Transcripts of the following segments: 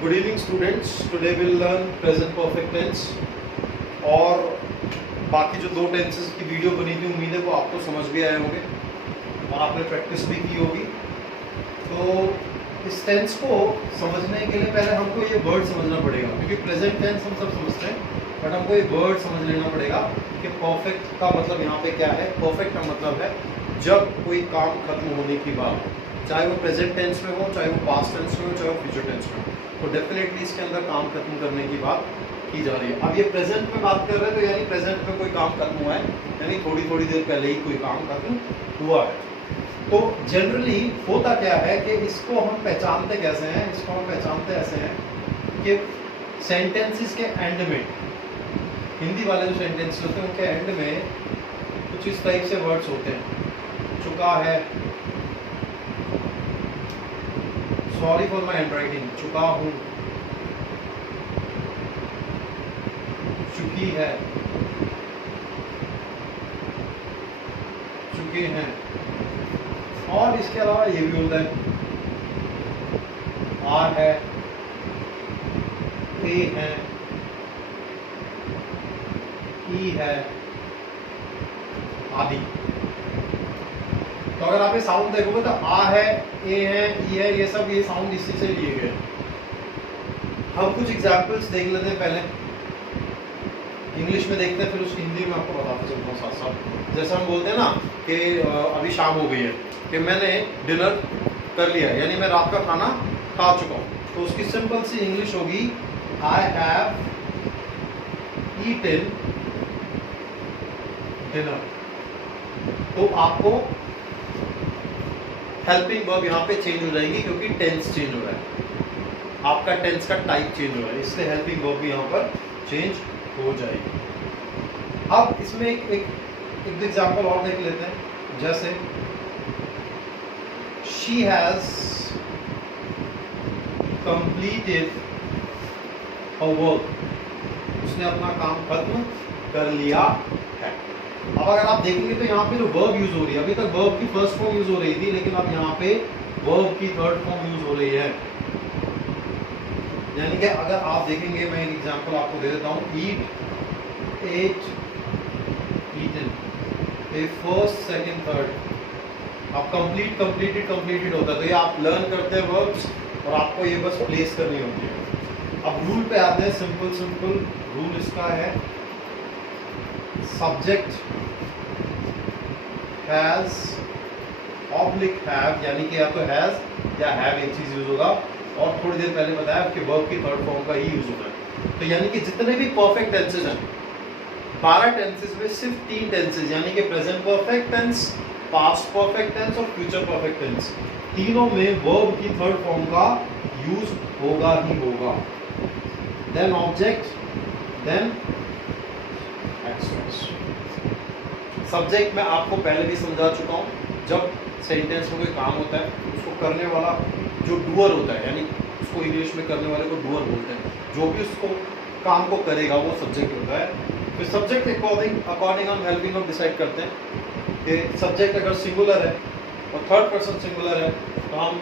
Good evening students. Today we'll learn present perfect tense और बाकी जो दो टेंसेस की वीडियो बनी थी उम्मीद है वो आपको समझ भी आए होंगे और आपने प्रैक्टिस भी की होगी। तो इस टेंस को समझने के लिए पहले हमको ये वर्ड समझना पड़ेगा, क्योंकि प्रेजेंट टेंस हम सब समझते हैं बट हमको ये वर्ड समझ लेना पड़ेगा कि परफेक्ट का मतलब यहाँ पे क्या है। परफेक्ट का मतलब है जब कोई काम खत्म होने की बात हो, चाहे वो प्रेजेंट टेंस में हो, चाहे वो पास्ट टेंस में हो, चाहे वो फ्यूचर टेंस में हो, तो डेफिनेटली इसके अंदर काम खत्म करने की बात की जा रही है। अब ये प्रेजेंट में बात कर रहे हैं तो यानी प्रेजेंट में कोई काम खत्म हुआ है, यानी थोड़ी थोड़ी देर पहले ही कोई काम खत्म हुआ है। तो जनरली होता क्या है कि इसको हम पहचानते कैसे हैं, इसको हम पहचानते ऐसे हैं कि सेंटेंसेस के एंड में, हिंदी वाले जो सेंटेंस होते हैं उनके एंड में कुछ इस टाइप से वर्ड्स होते हैं। चुका है, सॉरी फॉर माई हैंडराइटिंग, चुका हूँ, चुकी है, चुके हैं, और इसके अलावा ये भी होता है आ है, ए है, ई है आदि। तो अगर आप ये साउंड देखोगे तो आ है, ए है, ई है, ये सब ये साउंड इसी से लिए गए। हम कुछ एग्जाम्पल्स देख लेते हैं, पहले इंग्लिश में देखते हैं फिर उसकी हिंदी में आपको बताते चलता हूँ साथ साथ। जैसे हम बोलते हैं ना कि अभी शाम हो गई है, कि मैंने डिनर कर लिया है, यानी मैं रात का खाना खा चुका हूँ। तो उसकी सिंपल सी इंग्लिश होगी आई हैव ईटन डिनर। तो आपको हेल्पिंग वर्ब यहाँ पे चेंज हो जाएगी क्योंकि टेंस चेंज हो रहा है, आपका टेंस का टाइप चेंज हो रहा है, इससे हेल्पिंग वर्ब भी यहाँ पर चेंज हो जाएगी। अब इसमें एक एग्जांपल और देख लेते हैं। जैसे she has completed her work, उसने अपना काम खत्म कर लिया है। अब अगर आप देखेंगे तो यहाँ पे जो वर्ब यूज हो रही है, अभी तक वर्ब की फर्स्ट फॉर्म यूज हो रही थी, लेकिन अब यहाँ पे वर्ब की थर्ड फॉर्म यूज हो रही है। यानी कि अगर आप देखेंगे, मैं एक एग्जांपल आपको दे देता हूँ, ईट, एट, ईटन, ए फर्स्ट, सेकंड, थर्ड। अब कंप्लीट, कंप्लीटेड, कंप्लीटेड होता है, तो ये आप लर्न करते हैं वर्ब्स और आपको ये बस प्लेस करनी होती है। अब रूल पे आते हैं, सिंपल सिंपल रूल इसका है, सब्जेक्ट हैज ऑब्लिक हैव, यानी कि या तो हैज या हैव एक चीज यूज होगा, और थोड़ी देर पहले बताया कि वर्ब की थर्ड फॉर्म का ही यूज होता है। तो यानी कि जितने भी परफेक्ट टेंसेज हैं, 12 टेंसेज में सिर्फ 3 टेंसेज, यानी कि present perfect tense, past perfect tense और फ्यूचर परफेक्ट टेंस, तीनों में वर्ब की थर्ड फॉर्म का यूज होगा ही होगा। देन ऑब्जेक्ट, देन सब्जेक्ट में आपको पहले भी समझा चुका हूँ। जब सेंटेंस में कोई काम होता है, उसको करने वाला जो डूअर होता है, यानी उसको इंग्लिश में करने वाले को डूअर बोलते हैं, जो भी उसको काम को करेगा वो सब्जेक्ट होता है। फिर सब्जेक्ट अकॉर्डिंग हम हेल्पिंग वर्ब डिसाइड करते हैं कि सब्जेक्ट अगर सिंगुलर है और थर्ड पर्सन सिंगुलर है तो हम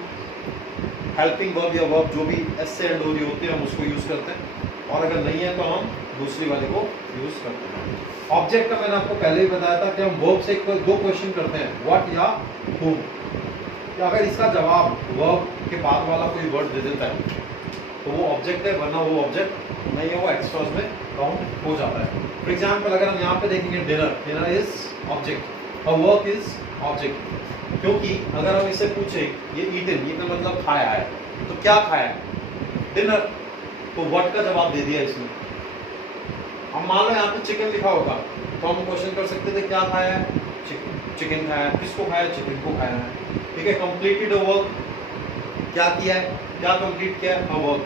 हेल्पिंग वर्ब या वर्ब जो भी एस से एंड हो रही होती है हम उसको यूज़ करते हैं, और अगर नहीं है तो हम दूसरी वाले को यूज़ करते हैं। ऑब्जेक्ट का मैंने आपको पहले ही बताया था कि हम वर्ब से दो क्वेश्चन करते हैं, व्हाट या whom। अगर इसका जवाब वर्ब के बाद वाला कोई वर्ड दे देता है तो वो ऑब्जेक्ट है, वरना वो ऑब्जेक्ट नहीं है, वो एक्स्ट्रास में काउंट हो जाता है। फॉर एग्जाम्पल अगर हम यहाँ पे देखेंगे डिनर, डिनर इज ऑब्जेक्ट और वर्क इज ऑब्जेक्ट, क्योंकि अगर हम इससे पूछे ये ईटन, ये मतलब खाया है, तो क्या खाया है, डिनर, तो व्हाट का जवाब दे दिया इसने। अब मान लो यहाँ पे चिकन लिखा होगा तो हम क्वेश्चन कर सकते थे क्या खाया है, चिकन, चिकन खाया है, किसको खाया है, चिकन को खाया है। ठीक है, कंप्लीटेड वर्क, क्या किया है, क्या कंप्लीट किया है, वर्क,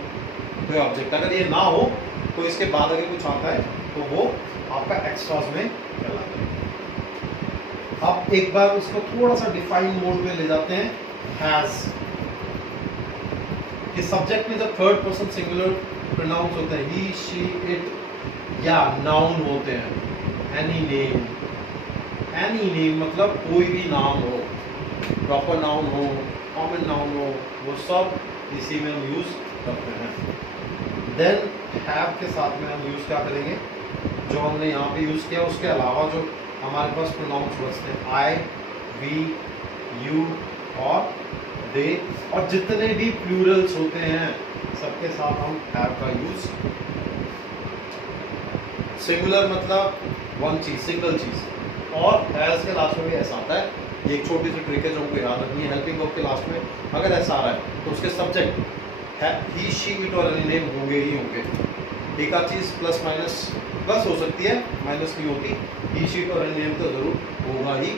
तो ऑब्जेक्ट। अगर ये ना हो तो इसके बाद अगर कुछ आता है तो वो आपका एक्स्ट्रास में कहलाता है। अब एक बार उसको थोड़ा सा डिफाइन मोड में ले जाते हैं, हैज। कि सब्जेक्ट में जब थर्ड पर्सन सिंगुलर प्रोनाउंस होते हैं, ही, शी, इट, या नाउन होते हैं, एनी नेम, एनी नेम मतलब कोई भी नाम हो, प्रॉपर नाउन हो, कॉमन नाउन हो, वो सब इसी में हम यूज करते हैं। देन हैव के साथ में हम यूज़ क्या करेंगे, जो हमने यहाँ पे यूज़ किया उसके अलावा जो हमारे पास प्रोनाउंस बचते हैं आई, वी, यू और दे, और जितने भी प्लूरल्स होते हैं सबके साथ हम हैव का यूज़। सिंगुलर मतलब वन चीज़, सिंगल चीज़, और हैज़ के लास्ट में भी ऐसा आता है। ये एक छोटी सी ट्रिक है जो हमको याद रखनी है। हेल्पिंग वर्ब के लास्ट में अगर ऐसा आ रहा है तो उसके सब्जेक्ट है ही, शी, इट और एनी नेम होंगे ही होंगे। एक आध चीज़ प्लस माइनस प्लस हो सकती है, माइनस नहीं होती। ही, शी, इट और एनी नेम तो ज़रूर होगा ही।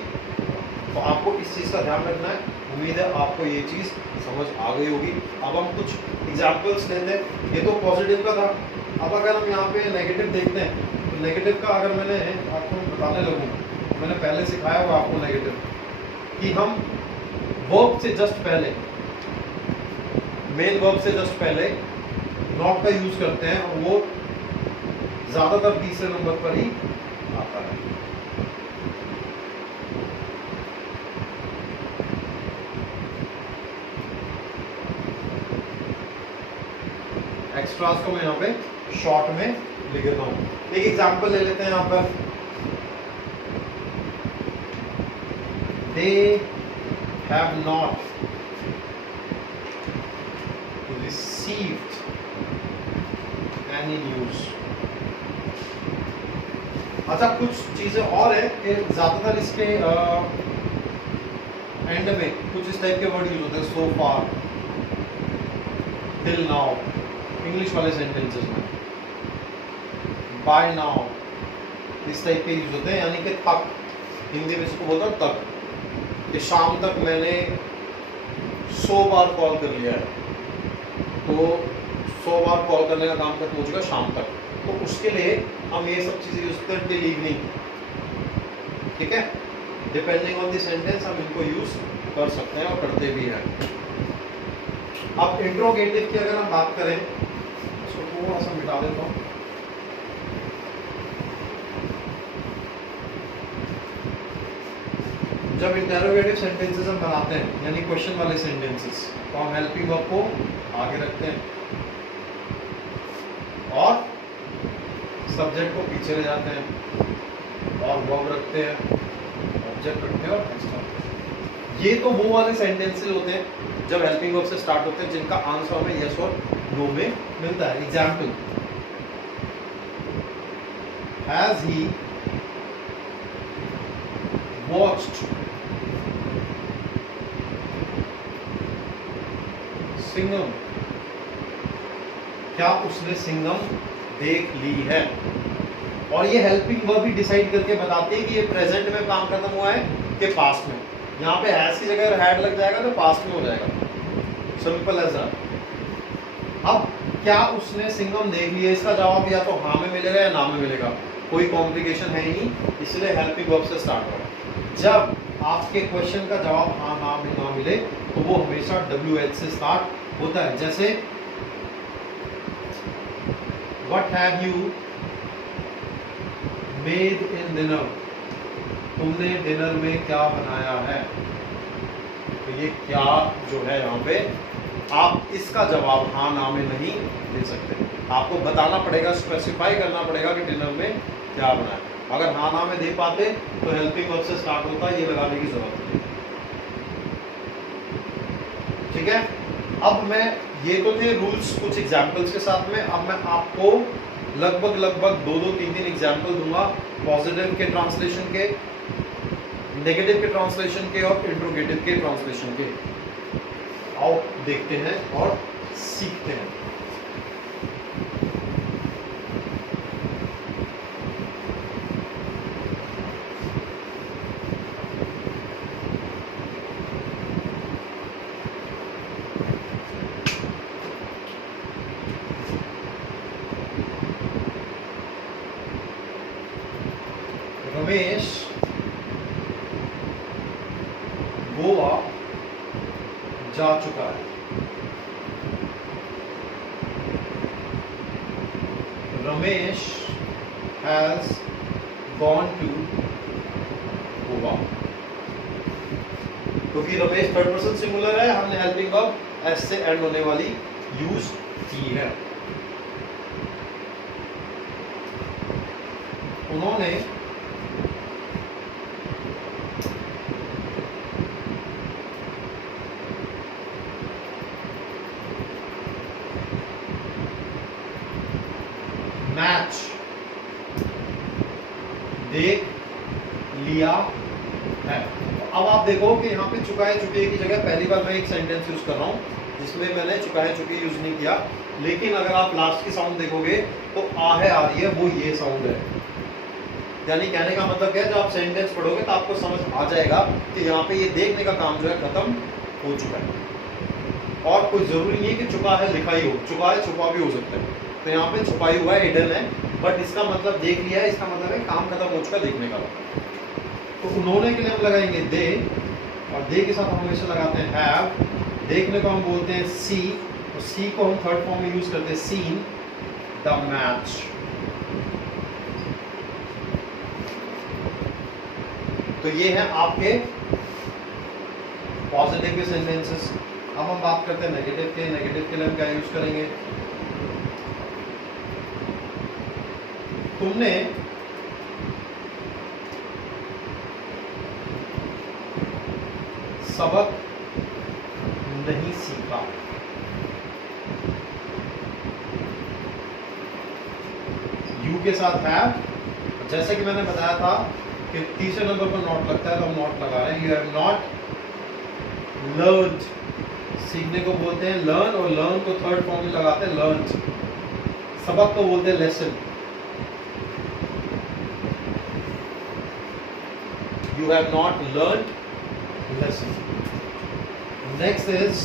तो आपको इस चीज़ का ध्यान रखना है। उम्मीद है आपको ये चीज़ समझ आ गई होगी। अब हम कुछ एग्जाम्पल्स लेते हैं। ये तो पॉजिटिव का था। अब अगर हम यहाँ पे नेगेटिव देखते हैं तो नेगेटिव का अगर मैंने आपको बताने लगूँ, मैंने पहले सिखाया हुआ आपको नेगेटिव, कि हम वर्ब से जस्ट पहले, मेन वर्ब से जस्ट पहले नॉट का यूज करते हैं, और वो ज्यादातर तीसरे नंबर पर ही आता है। एक्स्ट्रास को मैं यहाँ पे शॉर्ट में लिख देता हूँ। एक एग्जांपल ले लेते हैं यहाँ पर, they have not received any news। अच्छा, कुछ चीजें और है कि ज्यादातर इसके एंड में कुछ इस टाइप के वर्ड यूज होते हैं, सो फार, टिल नाउ, इंग्लिश वाले सेंटेंसेस में, बाय नाउ, इस टाइप के यूज होते हैं। यानी कि तक, हिंदी में इसको बोलते हैं तक, कि शाम तक मैंने 100 बार कॉल कर लिया है, तो 100 बार कॉल करने का काम खत्म हो चुका शाम तक। तो उसके लिए हम ये सब चीज़ें यूज करते हैं, टिल इवनिंग। ठीक है, डिपेंडिंग ऑन द सेंटेंस हम इनको यूज कर सकते हैं और करते भी हैं। अब इंट्रोगेटिव की अगर हम बात करें, इसको थोड़ा सा मिटा देता हूँ। जब इंटरोगेटिव सेंटेंसेस हम बनाते हैं, यानी क्वेश्चन वाले सेंटेंसेस, तो हम हेल्पिंग वर्ब को आगे रखते हैं और सब्जेक्ट को पीछे ले जाते हैं, और वर्ब रखते हैं, ऑब्जेक्ट रखते हैं और नेक्स्ट। ये तो वो वाले सेंटेंसेस होते हैं जब हेल्पिंग वर्ब से स्टार्ट होते हैं, जिनका आंसर हमें यस और नो में मिलता है। Example, has he watched Singham, क्या उसने सिंघम देख ली है। और ये हेल्पिंग वर्ब भी डिसाइड करके बताते हैं कि ये प्रेजेंट में काम खत्म हुआ है कि पास्ट में। यहाँ पे हैज की जगह हैड लग जाएगा तो पास्ट में हो जाएगा, सिंपल एज दैट। अब क्या उसने सिंघम देख लिया, इसका जवाब या तो हाँ में मिलेगा या ना में मिलेगा, कोई कॉम्प्लिकेशन है ही नहीं, इसलिए हेल्पिंग वर्ब से स्टार्ट होगा। जब आपके क्वेश्चन का जवाब हाँ ना में ना मिले तो वो हमेशा WH से स्टार्ट होता है। जैसे What have you made in dinner, तुमने डिनर में क्या बनाया है। तो ये क्या जो है यहाँ पे, आप इसका जवाब हाँ ना में नहीं दे सकते, आपको बताना पड़ेगा, स्पेसिफाई करना पड़ेगा कि डिनर में क्या बनाया। अगर हाँ ना में दे पाते तो हेल्पिंग वर्ब से स्टार्ट होता है, ये लगाने की जरूरत नहीं। ठीक है, अब मैं, ये तो थे रूल्स कुछ एग्जाम्पल्स के साथ में। अब मैं आपको लगभग 2-3 एग्जाम्पल दूंगा, पॉजिटिव के ट्रांसलेशन के, नेगेटिव के ट्रांसलेशन के और इंट्रोगेटिव के ट्रांसलेशन के। आओ देखते हैं और सीखते हैं। रमेश गोवा जा चुका है। Ramesh has gone to Goa. क्योंकि रमेश थर्ड पर्सन सिंगुलर है, हमने हेल्पिंग वर्ब एस से एंड होने वाली यूज की है। उन्होंने मैच देख लिया है। अब आप देखो कि यहाँ पे चुकाए चुके की जगह पहली बार मैं एक सेंटेंस यूज कर रहा हूँ जिसमें मैंने चुकाए चुके यूज नहीं किया, लेकिन अगर आप लास्ट की साउंड देखोगे तो आ रही है, वो ये साउंड है। यानी कहने का मतलब क्या है, जब आप सेंटेंस पढ़ोगे तो आपको समझ आ जाएगा कि यहाँ पे ये देखने का काम जो है खत्म हो चुका है। और कोई जरूरी नहीं है कि चुका है लिखा ही हो, चुका है छुपा भी हो सकता है। तो यहाँ पे छुपाई हुआ है, हिडन है, बट इसका मतलब देख लिया है, इसका मतलब है काम खत्म हो चुका देखने का। तो उन्होंने के लिए हम लगाएंगे दे, और दे के साथ हम हमेशा लगाते हैं हैव। देखने को हम बोलते हैं सी, और सी को हम थर्ड फॉर्म में यूज करते हैं सीन द मैच। तो ये है आपके पॉजिटिव के सेंटेंसेस। अब हम बात करते हैं नेगेटिव के। नेगेटिव के लिए हम क्या यूज करेंगे? तुमने सबक नहीं सीखा। यू के साथ है, जैसे कि मैंने बताया था कि तीसरे नंबर पर नॉट लगता है तो हम नॉट लगा रहे हैं। You have not learn. सीखने को बोलते हैं लर्न, और लर्न को थर्ड फॉर्म में लगाते हैं लर्न। सबक को बोलते हैं lesson. You have not learned lesson. Next is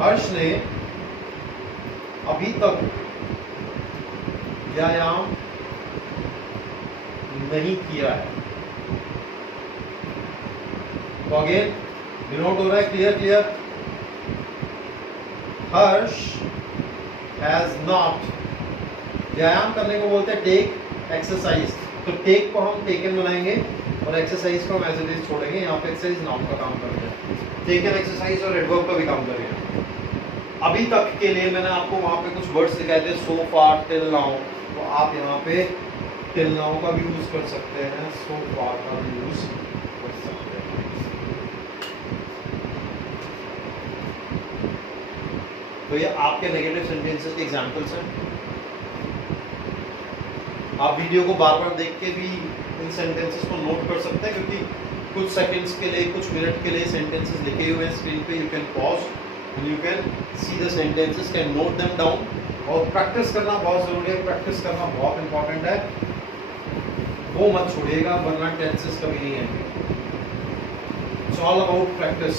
हर्ष ने अभी तक व्यायाम नहीं किया है। तो अगेन डिनोट हो रहा है clear clear. Harsh has not, व्यायाम करने को बोलते हैं टेक एक्सरसाइज। तो टेक को हम टेकन बनाएंगे और एक्सरसाइज को हम एज इट इज छोड़ेंगे। यहाँ पे एक्सरसाइज नाउन का काम कर रहे हैं, टेकन एक्सरसाइज और एडवर्ब का भी काम कर रहे हैं। अभी तक के लिए मैंने आपको वहाँ पे कुछ वर्ड्स दिखाए थे, सो फार, टिल नाउ। तो आप यहाँ पे टिल नाउ का भी यूज कर सकते हैं, सो फार का भी यूज कर सकते हैं। तो ये आपके नेगेटिव सेंटेंसेस के एग्जांपल्स हैं। आप वीडियो को बार बार देख के भी इन सेंटेंसेस को नोट कर सकते हैं, क्योंकि कुछ सेकंड्स के लिए, कुछ मिनट के लिए सेंटेंसेस लिखे हुए हैं स्क्रीन पे। You can pause and you can see the sentences, can note them down। और प्रैक्टिस करना बहुत ज़रूरी है, प्रैक्टिस करना बहुत इंपॉर्टेंट है, वो मत छोड़िएगा वरना टेंसेस कभी नहीं आएंगे। It's all about practice.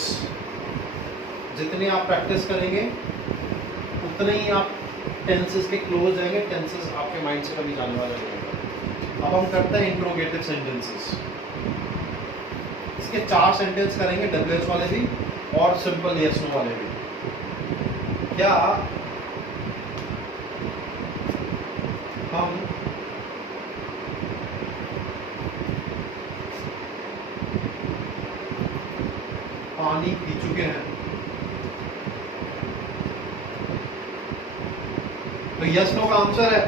जितनी आप प्रैक्टिस करेंगे उतने ही आप टेंसेस के क्लोज जाएंगे, टेंसेस आपके माइंड से कभी जाने वाला नहीं होगा। अब हम करते हैं इंट्रोगेटिव सेंटेंसेस। इसके 4 सेंटेंस करेंगे, WH वाले भी और सिंपल यस नो वाले भी। क्या हम पानी पी चुके हैं? तो यस नो का आंसर है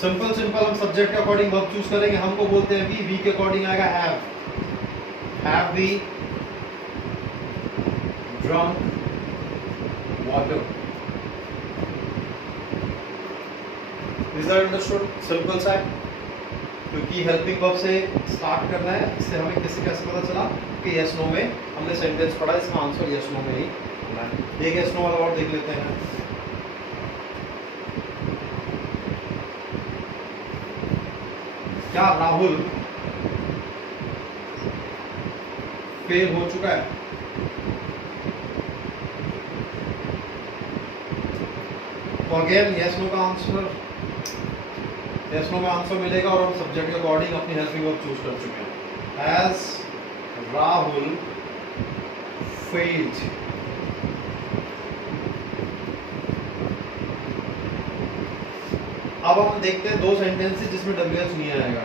सिंपल सिंपल। हम सब्जेक्ट के अकॉर्डिंग वर्ब चूज करेंगे। हमको बोलते हैं वी के अकॉर्डिंग आएगा have we drunk water. Is that understood? Simple सा है, क्योंकि हेल्पिंग वर्ब से स्टार्ट करना है। इससे हमें कैसे पता चला कि यस नो में हमने सेंटेंस पढ़ा, इसका आंसर यस नो में ही होना है। एक यस नो वाला और देख लेते हैं। क्या राहुल फेल हो चुका है? तो अगेन यस नो का आंसर, यस नो का आंसर मिलेगा और हम सब्जेक्ट के अकॉर्डिंग अपनी हेल्पिंग वर्ब चूज कर चुके हैं। Has Rahul failed? अब हम देखते हैं 2 सेंटेंसेस जिसमें WH नहीं आएगा।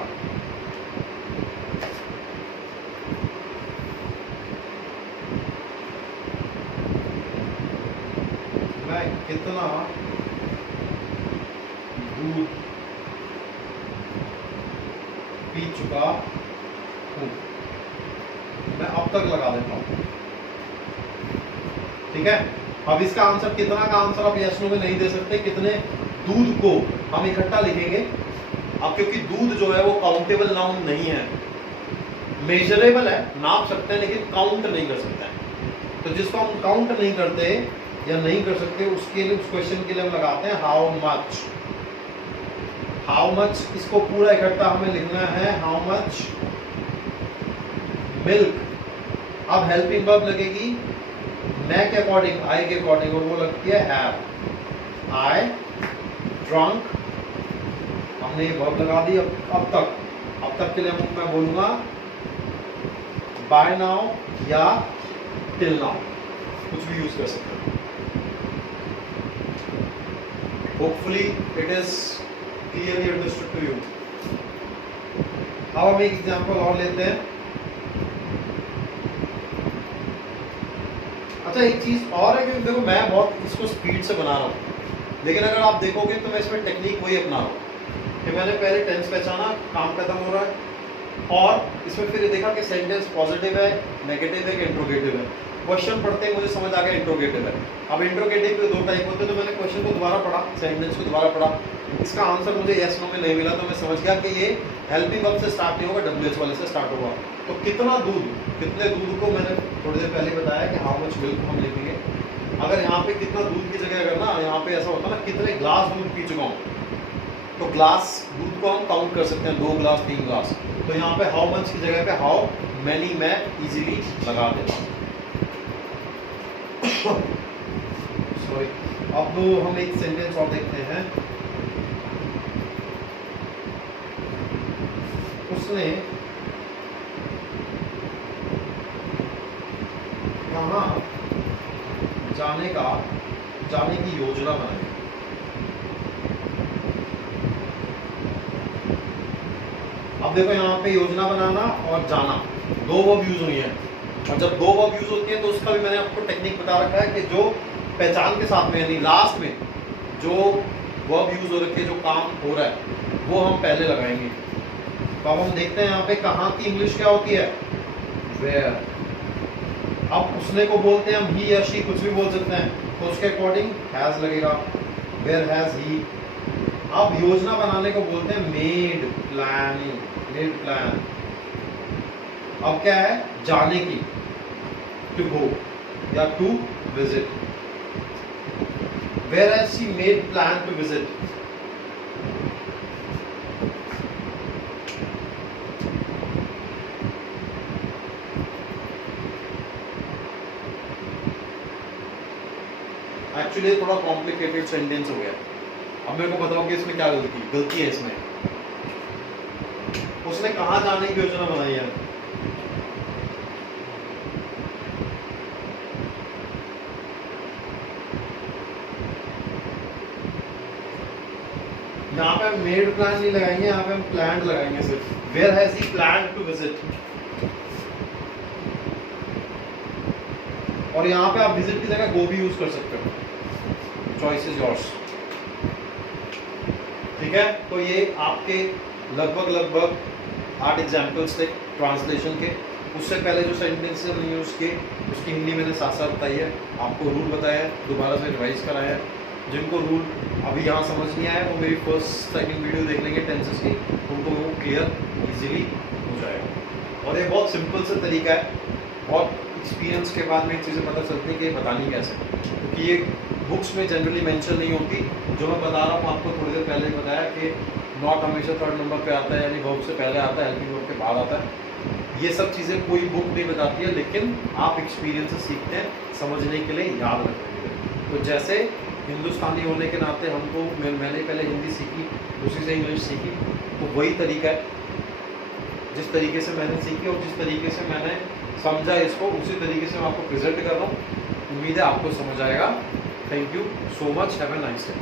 कितना दूध पी चुका हूं, मैं अब तक लगा देता हूं। ठीक है, अब इसका आंसर कितना का आंसर आप यस नो में नहीं दे सकते, कितने दूध को हम इकट्ठा लिखेंगे। अब क्योंकि दूध जो है वो काउंटेबल नाउन नहीं है, मेजरेबल है, नाप सकते हैं लेकिन काउंट नहीं कर सकते हैं। तो जिसको हम काउंट नहीं करते या नहीं कर सकते उसके लिए, उस क्वेश्चन के लिए हम लगाते हैं हाउ मच। हाउ मच इसको पूरा इकट्ठा हमें लिखना है, हाउ मच मिल्क। अब हेल्पिंग वर्ब लगेगी मैं के अकॉर्डिंग, आई के अकॉर्डिंग, और वो लगती है हैव। आई ड्रंक, हमने ये वर्ब लगा दी। अब तक के लिए मैं बोलूंगा बाय नाउ या टिल नाउ, कुछ भी यूज कर सकते हैं। Hopefully it is clearly understood to you. अब हम एक एग्जांपल और लेते हैं। अच्छा, एक चीज और है कि देखो मैं बहुत इसको स्पीड से बना रहा हूँ, लेकिन अगर आप देखोगे तो मैं इसमें टेक्निक वही अपना रहा हूँ कि मैंने पहले टेंस पहचाना, काम खत्म हो रहा है, और इसमें फिर देखा कि सेंटेंस पॉजिटिव है, नेगेटिव है कि इंट्रोगेटिव है। क्वेश्चन पढ़ते ही मुझे समझ आ गया इंट्रोगेटिव है। अब इंट्रोगेटिव के दो टाइप होते हैं, तो मैंने क्वेश्चन को दोबारा पढ़ा, सेंटेंस को दोबारा पढ़ा, इसका आंसर मुझे यस नो में नहीं मिला, तो मैं समझ गया कि ये हेल्पिंग वर्ब से स्टार्ट नहीं होगा, डब्ल्यूएच वाले से स्टार्ट होगा। तो कितना दूध, कितने दूध को मैंने थोड़ी देर पहले बताया कि हाउ मच मिल्क हम लिखेंगे। अगर यहाँ पे कितना दूध की जगह अगर ना यहाँ पे ऐसा होता ना कितने ग्लास दूध पी चुका हूँ, तो ग्लास दूध को हम काउंट कर सकते हैं, 2 ग्लास 3 ग्लास। तो यहाँ पे हाउ मच की जगह पे हाउ मैनी मैं इजीली लगा देता हूँ। सॉरी, अब हम एक सेंटेंस और देखते हैं। उसने कहाँ जाने की योजना बनाई। अब देखो यहाँ पे योजना बनाना और जाना दो वर्ब यूज हुई है, और जब दो वर्ब यूज होती है तो उसका भी मैंने आपको टेक्निक बता रखा है कि जो पहचान के साथ में यानी लास्ट में जो वर्ब यूज हो रखी है, जो काम हो रहा है, वो हम पहले लगाएंगे। तो अब हम देखते हैं यहाँ पे कहाँ की इंग्लिश क्या होती है, वेयर। अब उसने को बोलते हैं हम ही या शी, कुछ भी बोल सकते हैं, तो उसके अकॉर्डिंग हैज लगेगा, वेयर हैज ही। अब योजना बनाने को बोलते हैं मेड प्लानिंग, मेड प्लान। अब क्या है, जाने की, टू गो या to visit. Where has she made plan to visit. Actually थोड़ा कॉम्प्लिकेटेड सेंटेंस हो गया। अब मेरे को बताओ कि इसमें क्या गलती है इसमें। उसने कहाँ जाने की योजना बनाई है, यहाँ पे हम मेड प्लान नहीं लगाएंगे, यहाँ पे हम प्लान लगाएंगे सिर्फ। Where has he plan to visit. और यहाँ पे आप विजिट की जगह गो भी यूज कर सकते हो, चॉइस इज योर्स। ठीक है, तो ये आपके लगभग 8 एग्जाम्पल्स थे ट्रांसलेशन के। उससे पहले जो सेंटेंस हमने यूज़ किए उसकी हिंदी मैंने साथ साथ बताई है, आपको रूल बताया है, दोबारा से रिवाइज कराया है। जिनको रूल अभी यहाँ समझ नहीं आया वो मेरी फर्स्ट सेकंड वीडियो देख लेंगे टेंसेस की, उनको वो क्लियर इजीली हो जाएगा। और ये बहुत सिंपल सा तरीका है, और एक्सपीरियंस के बाद में चीज़ें पता चलती हैं कि बतानी कैसे, क्योंकि ये बुक्स में जनरली मेंशन नहीं होती। जो मैं बता रहा हूँ आपको थोड़ी देर पहले ही बताया कि नॉट हमेशा 3rd नंबर पे आता है, यानी वर्ब से पहले आता है, हेल्पिंग वर्ब के बाद आता है। ये सब चीज़ें कोई बुक नहीं बताती है, लेकिन आप एक्सपीरियंस से सीखते हैं, समझने के लिए, याद रखने के लिए। तो जैसे हिंदुस्तानी होने के नाते हमको मैंने पहले हिंदी सीखी, उसी से इंग्लिश सीखी, तो वही तरीका है। जिस तरीके से मैंने सीखी और जिस तरीके से मैंने समझा इसको, उसी तरीके से मैं आपको प्रेजेंट कर रहा हूँ। उम्मीद है आपको समझ आएगा। Thank you so much, have a nice day.